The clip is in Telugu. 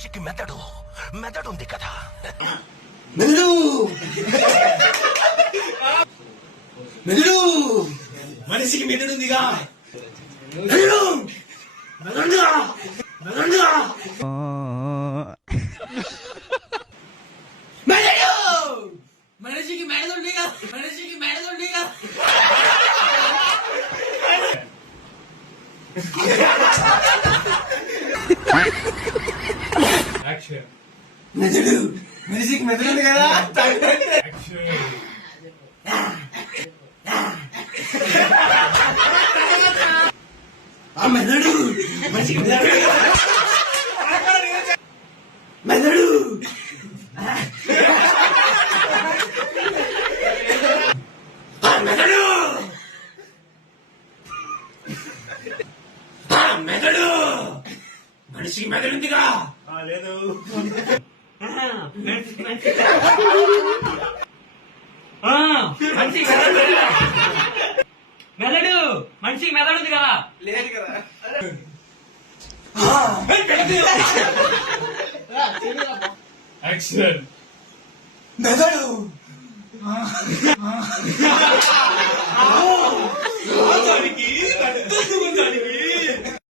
మనిషికి మెదడు ఉంది కదా. మెదడు మెదడు మనిషికి మెదడు ఉందిగా. మెదడు మెదడుగా మెదడుగా మెదడు మనిషికి మెదడు ఉందిగా. మనిషికి మెదడు ఉందిగా. మెదడు మనిషికి మెదడు ఉంది కదా. ఆ మెదడు మనిషికి మెదడు మెదడు మెదడు మెదడు మనిషికి మెదడు ఉందిగా. లేదు మెదడు మనిషికి మెదడు ఉంది కదా. లేదు కదా. మెదడు రాజానికి